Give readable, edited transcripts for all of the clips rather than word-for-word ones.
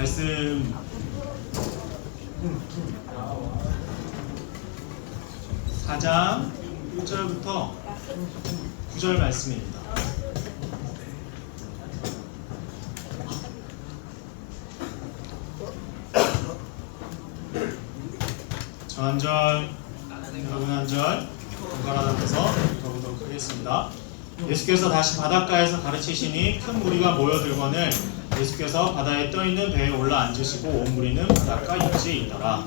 말씀 4장 1절부터 9절 말씀입니다. 저 한 절, 여러분 한 절, 번갈아 가면서 가보도록 하겠습니다. 예수께서 다시 바닷가에서 가르치시니 큰 무리가 모여들거늘 예수께서 바다에 떠있는 배에 올라 앉으시고 온 무리는 바닷가 육지에 있더라.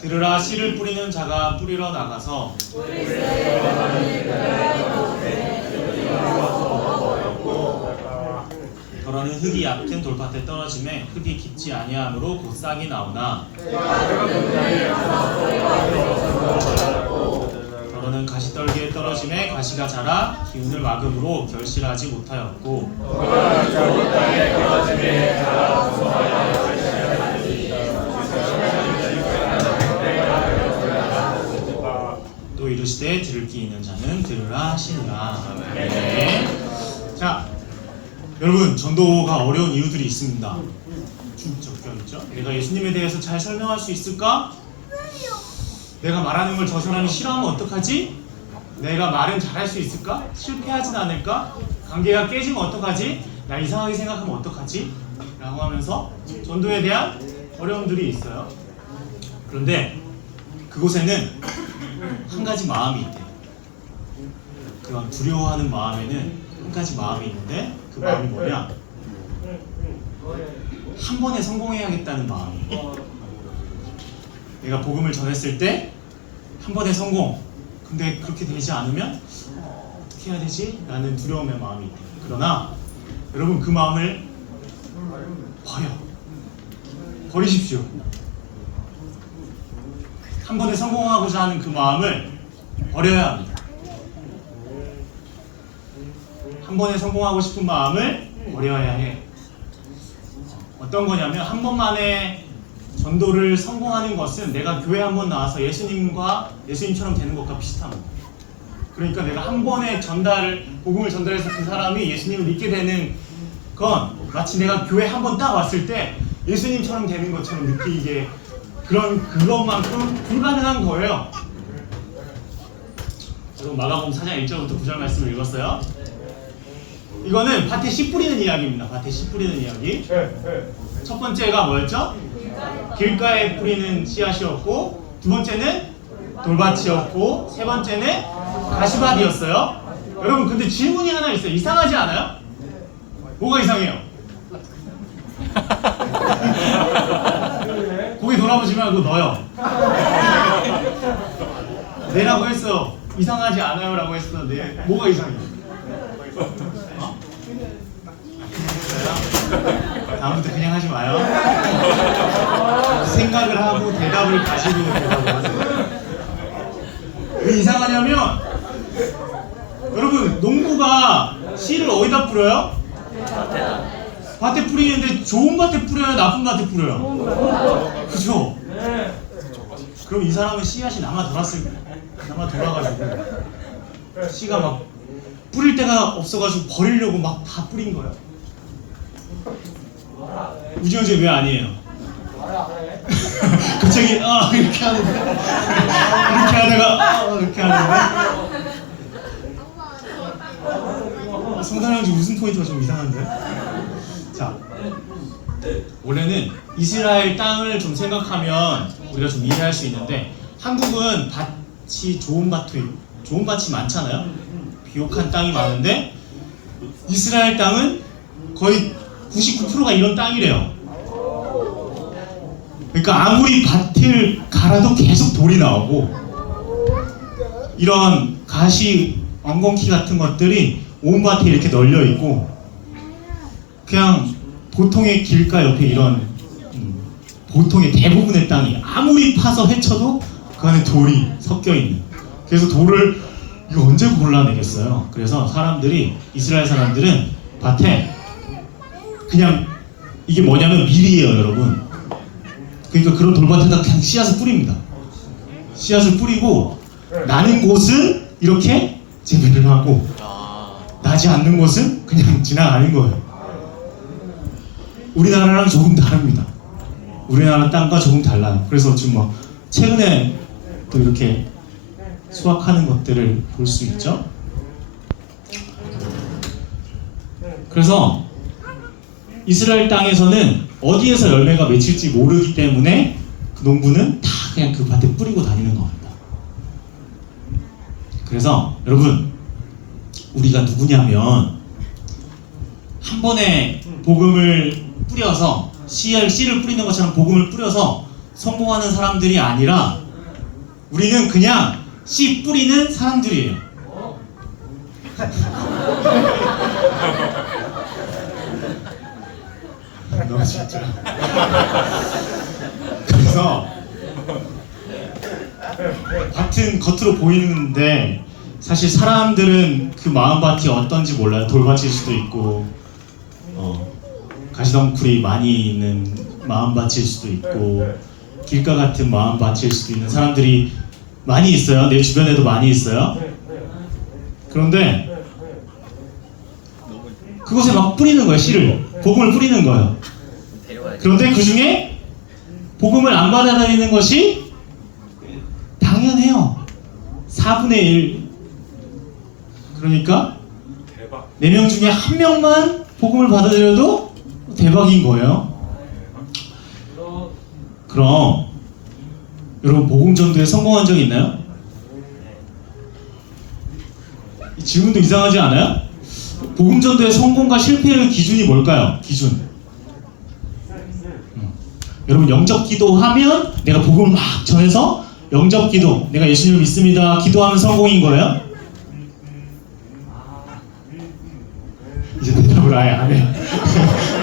들으라, 씨를 뿌리는 자가 뿌리러 나가서 더러는 흙이 얕은 돌밭에 떨어짐에 흙이 깊지 아니하므로 곧 싹이 나오나 더러는 가시떨기에 떨어짐에 가시가 자라 기운을 막음으로 결실하지 못하였고 또 이르시되 들을 귀 있는 자는 들으라 하시니라. 네. 자, 여러분, 전도가 어려운 이유들이 있습니다. 쭉 적혀있죠? 내가 예수님에 대해서 잘 설명할 수 있을까? 내가 말하는 걸 저 사람이 싫어하면 어떡하지? 내가 말은 잘할 수 있을까? 실패하진 않을까? 관계가 깨지면 어떡하지? 나 이상하게 생각하면 어떡하지? 라고 하면서 전도에 대한 어려움들이 있어요. 그런데 그곳에는 한 가지 마음이 있대요. 그런 두려워하는 마음에는 한 가지 마음이 있는데 그 마음이 뭐냐? 한 번에 성공해야겠다는 마음이에요. 내가 복음을 전했을 때 한 번에 성공. 근데 그렇게 되지 않으면 어떻게 해야 되지? 라는 두려움의 마음이 있대요. 그러나 여러분, 그 마음을 버리십시오. 한 번에 성공하고자 하는 그 마음을 버려야 합니다. 한 번에 성공하고 싶은 마음을 버려야 해. 어떤 거냐면, 한 번만에 전도를 성공하는 것은 내가 교회 한 번 나와서 예수님처럼 되는 것과 비슷합니다. 그러니까 내가 한 번에 복음을 전달해서 그 사람이 예수님을 믿게 되는 건 마치 내가 교회 한 번 딱 왔을 때 예수님처럼 되는 것처럼 느끼게 그것만큼 불가능한 거예요. 여러분, 마가복음 4장 1절부터 9절 말씀을 읽었어요. 이거는 밭에 씨 뿌리는 이야기입니다. 밭에 씨 뿌리는 이야기. 첫 번째가 뭐였죠? 길가에 뿌리는 씨앗이었고, 두 번째는 돌밭이었고, 세 번째는 가시밭이었어요. 여러분, 근데 질문이 하나 있어요. 이상하지 않아요? 뭐가 이상해요? 고개 돌아보지 말고 넣어요. 네라고 했어. 이상하지 않아요 라고 했었는데 뭐가 이상해요? 다음부터 그냥 하지 마요. 생각을 하고 대답을 가지고 대답을 하세요. 왜 이상하냐면, 여러분, 농부가 씨를 어디다 뿌려요? 밭에 뿌리는데 좋은 밭에 뿌려요? 나쁜 밭에 뿌려요? 그죠? 그럼 이 사람은 씨앗이 남아 돌아가지고 씨가 막 뿌릴 데가 없어가지고 버리려고 막 다 뿌린 거예요. 우지원제 왜 아니에요? 갑자기 이렇게 하는데 이렇게 하다가 이렇게 하는데 성단 형제 웃음 포인트가 좀 이상한데? 자, 원래는 이스라엘 땅을 좀 생각하면 우리가 좀 이해할 수 있는데, 한국은 좋은 밭이 많잖아요. 비옥한 땅이 많은데 이스라엘 땅은 거의 99%가 이런 땅이래요. 그러니까 아무리 밭을 갈아도 계속 돌이 나오고, 이런 가시 엉겅퀴 같은 것들이 온 밭에 이렇게 널려 있고, 그냥 보통의 길가 옆에 이런 보통의 대부분의 땅이 아무리 파서 헤쳐도 그 안에 돌이 섞여 있는. 그래서 돌을 이거 언제 골라내겠어요? 그래서 이스라엘 사람들은 밭에 그냥, 이게 뭐냐면 밀이에요, 여러분. 그러니까 그런 돌밭에다 그냥 씨앗을 뿌립니다. 씨앗을 뿌리고 나는 곳은 이렇게 재배를 하고 나지 않는 것은 그냥 지나가는 거예요. 우리나라랑 조금 다릅니다. 우리나라 땅과 조금 달라요. 그래서 지금 뭐 최근에 또 이렇게 수확하는 것들을 볼 수 있죠. 그래서 이스라엘 땅에서는 어디에서 열매가 맺힐지 모르기 때문에 그 농부는 다 그냥 그 밭에 뿌리고 다니는 겁니다. 그래서 여러분, 우리가 누구냐면 한 번에 복음을 뿌려서 씨를 뿌리는 것처럼 복음을 뿌려서 성공하는 사람들이 아니라 우리는 그냥 씨 뿌리는 사람들이에요. 너 진짜. 그래서 밭은 겉으로 보이는데 사실 사람들은 그 마음밭이 어떤지 몰라요. 돌밭일 수도 있고 가시덩굴이 많이 있는 마음밭일 수도 있고 길가 같은 마음밭일 수도 있는 사람들이 많이 있어요. 내 주변에도 많이 있어요. 그런데 그곳에 막 뿌리는 거예요. 씨를, 복음을 뿌리는 거예요. 그런데 그 중에 복음을 안 받아들이는 것이 당연해요. 4분의 1. 그러니까 4명 중에 1명만 복음을 받아들여도 대박인 거예요. 그럼 여러분, 복음 전도에 성공한 적 있나요? 이 질문도 이상하지 않아요? 복음 전도의 성공과 실패의 기준이 뭘까요? 기준. 여러분, 영접 기도하면 내가 복음을 막 전해서 영접 기도, 내가 예수님을 믿습니다 기도하면 성공인 거예요? 이제 대답을 아예 안 해.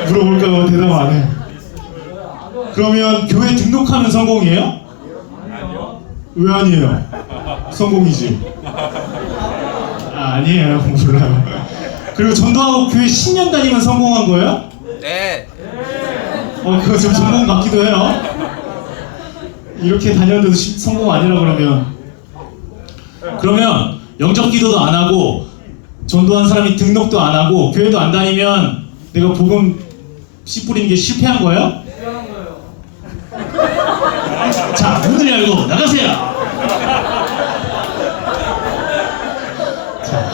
물어볼까 봐 대답 안 해. 그러면 교회 등록하면 성공이에요? 왜 아니에요? 성공이지. 아니에요. 몰라요. 그리고 전도하고 교회 10년 다니면 성공한 거예요? 네. 그거 좀 성공 같기도 해요. 이렇게 다녔는데도 성공 아니라 그러면 영접 기도도 안 하고 전도한 사람이 등록도 안 하고 교회도 안 다니면 내가 복음 씨 뿌리는 게 실패한 거예요? 실패한 거예요. 자, 문을 열고 나가세요. 자,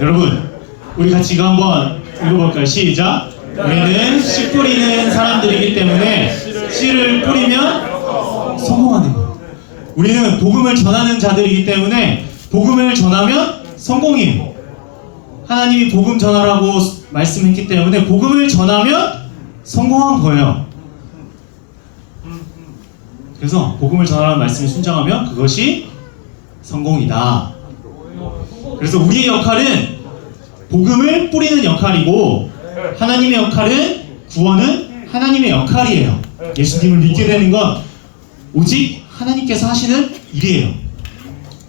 여러분, 우리 같이 이거 한번 읽어볼까요? 시작. 우리는 씨 뿌리는 사람들이기 때문에 씨를 뿌리면 성공하는 거예요. 우리는 복음을 전하는 자들이기 때문에 복음을 전하면 성공이에요. 하나님이 복음 전하라고 말씀했기 때문에 복음을 전하면 성공한 거예요. 그래서 복음을 전하라는 말씀에 순종하면 그것이 성공이다. 그래서 우리의 역할은 복음을 뿌리는 역할이고 하나님의 역할은 구원은 하나님의 역할이에요. 예수님을 믿게 되는 건 오직 하나님께서 하시는 일이에요.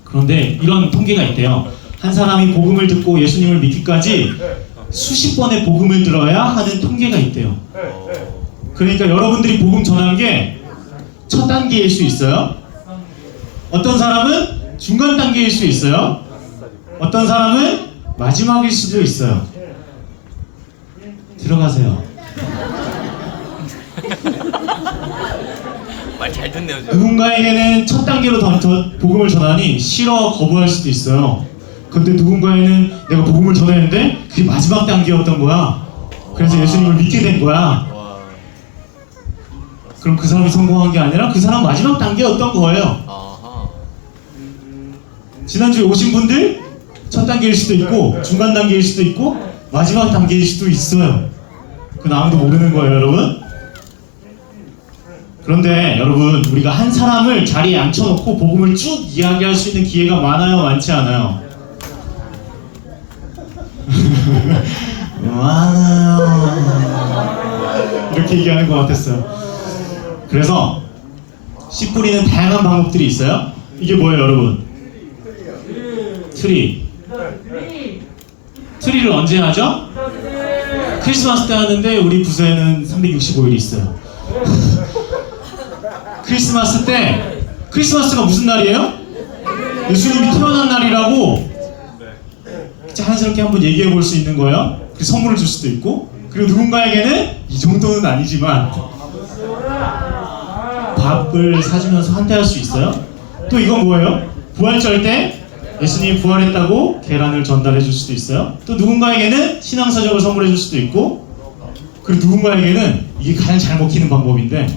그런데 이런 통계가 있대요. 한 사람이 복음을 듣고 예수님을 믿기까지 수십 번의 복음을 들어야 하는 통계가 있대요. 그러니까 여러분들이 복음 전하는 게 첫 단계일 수 있어요. 어떤 사람은 중간 단계일 수 있어요. 어떤 사람은 마지막일 수도 있어요. 들어가세요. 말 잘 듣네요. 누군가에게는 첫 단계로 복음을 전하니 싫어 거부할 수도 있어요. 근데 누군가에는 내가 복음을 전했는데 그게 마지막 단계였던 거야. 그래서 예수님을 믿게 된 거야. 그럼 그 사람이 성공한 게 아니라 그 사람 마지막 단계였던 거예요. 지난주에 오신 분들 첫 단계일 수도 있고 중간 단계일 수도 있고 마지막 단계일 수도 있어요. 그건 아무도 모르는 거예요, 여러분. 그런데 여러분, 우리가 한 사람을 자리에 앉혀놓고 복음을 쭉 이야기할 수 있는 기회가 많아요, 많지 않아요? 많아요. 이렇게 얘기하는 것 같았어요. 그래서 씨 뿌리는 다양한 방법들이 있어요. 이게 뭐예요, 여러분? 트리. 트리를 언제 하죠? 크리스마스 때 하는데 우리 부서에는 365일이 있어요. 크리스마스 때, 크리스마스가 무슨 날이에요? 예수님이 태어난 날이라고 자연스럽게 한번 얘기해 볼 수 있는 거예요. 그리고 선물을 줄 수도 있고, 그리고 누군가에게는 이 정도는 아니지만 밥을 사주면서 환대할 수 있어요. 또 이건 뭐예요? 부활절 때 예수님이 부활했다고 계란을 전달해 줄 수도 있어요. 또 누군가에게는 신앙서적을 선물해 줄 수도 있고, 그리고 누군가에게는 이게 가장 잘 먹히는 방법인데,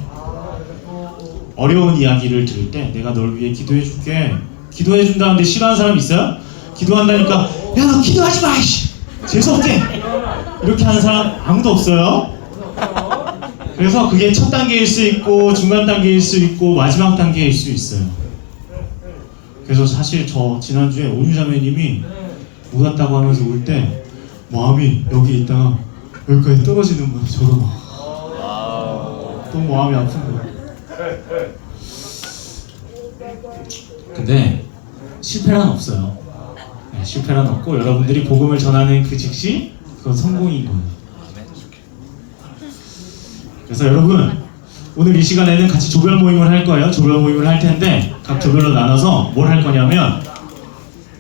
어려운 이야기를 들을 때 내가 널 위해 기도해 줄게, 기도해 준다는데 싫어하는 사람 있어요? 기도한다니까 야 너 기도하지 마 재수없게 이렇게 하는 사람 아무도 없어요. 그래서 그게 첫 단계일 수 있고 중간 단계일 수 있고 마지막 단계일 수 있어요. 그래서 사실 저 지난주에 온유자매님이 울었다고 하면서 울 때 마음이 여기 있다가 여기까지 떨어지는 거예요. 저도 막 너무 마음이 아픈 거예요. 근데 실패란 없어요. 네, 실패란 없고 여러분들이 복음을 전하는 그 즉시 그건 성공인 거예요. 그래서 여러분 오늘 이 시간에는 같이 조별 모임을 할 거예요. 조별 모임을 할 텐데 각 조별로 나눠서 뭘 할 거냐면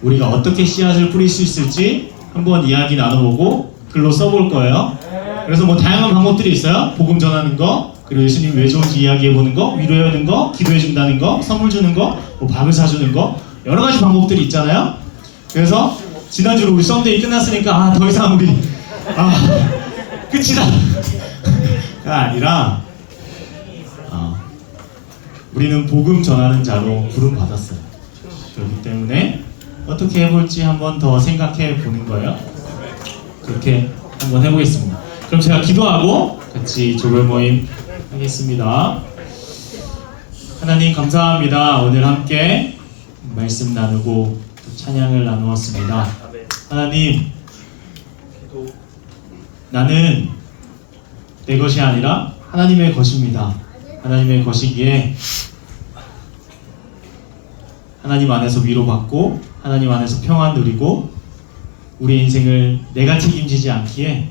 우리가 어떻게 씨앗을 뿌릴 수 있을지 한번 이야기 나눠보고 글로 써볼 거예요. 그래서 뭐 다양한 방법들이 있어요. 복음 전하는 거, 그리고 예수님 왜 좋은지 이야기해보는 거, 위로해주는 거, 기도해준다는 거, 선물 주는 거, 뭐 밥을 사주는 거, 여러 가지 방법들이 있잖아요. 그래서 지난주로 우리 썸데이 끝났으니까 더 이상 우리 끝이다 가 아니라 우리는 복음 전하는 자로 부름 받았어요. 그렇기 때문에 어떻게 해볼지 한번 더 생각해 보는 거예요. 그렇게 한번 해보겠습니다. 그럼 제가 기도하고 같이 조별 모임 하겠습니다. 하나님 감사합니다. 오늘 함께 말씀 나누고 또 찬양을 나누었습니다. 하나님, 나는 내 것이 아니라 하나님의 것입니다. 하나님의 것이기에 하나님 안에서 위로받고 하나님 안에서 평안 누리고 우리 인생을 내가 책임지지 않기에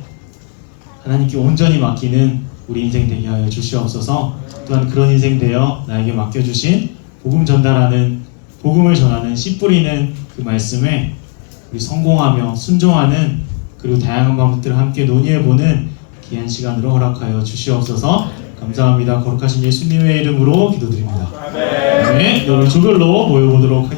하나님께 온전히 맡기는 우리 인생 되게 하여 주시옵소서. 또한 그런 인생 되어 나에게 맡겨주신 복음 전달하는, 복음을 전하는 씨 뿌리는 그 말씀에 우리 성공하며 순종하는, 그리고 다양한 방법들을 함께 논의해보는 귀한 시간으로 허락하여 주시옵소서. 감사합니다. 거룩하신 예수님의 이름으로 기도드립니다. 네, 여러분 조별로 모여보도록 하겠습니다.